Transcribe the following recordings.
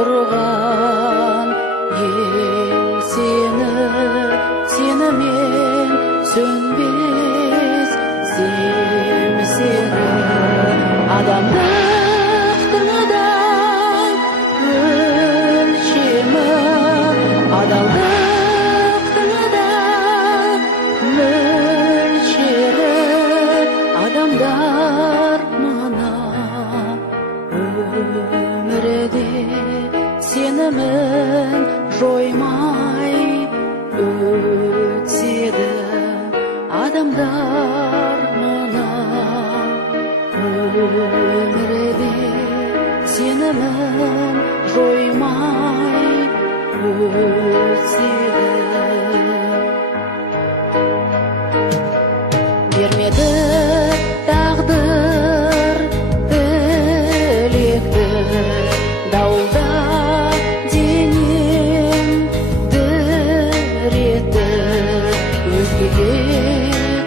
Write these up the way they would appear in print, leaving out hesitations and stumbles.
тұрған ел сені, сенімен сөнбес семсері. Адамдықтың адам өлшемі, адалдықтың адам мөлшері. Адамдар мына өмірде сенімін жоймай өтседі. Адамдар мына өмірде сенімін жоймай өтседі. Бермеді тағдыр тілекті, дауылда денем дір етті. Өзгеге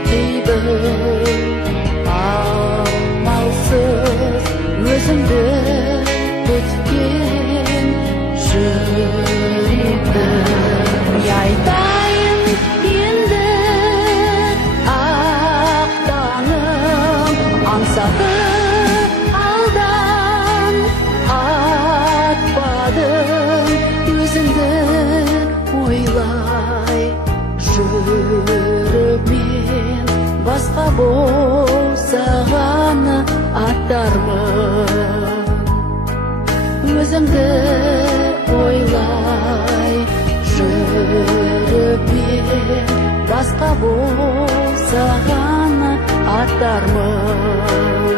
тыйдым амалсыз өзімді күткен жүректі. Не айтайын енді ақтаным, аңсады алдан атпадым. Өзіңді ойлай жүріп мен басқа болса ғана аттармын. Өзімді ойлай жүріп мен басқа болса ғана аттармын.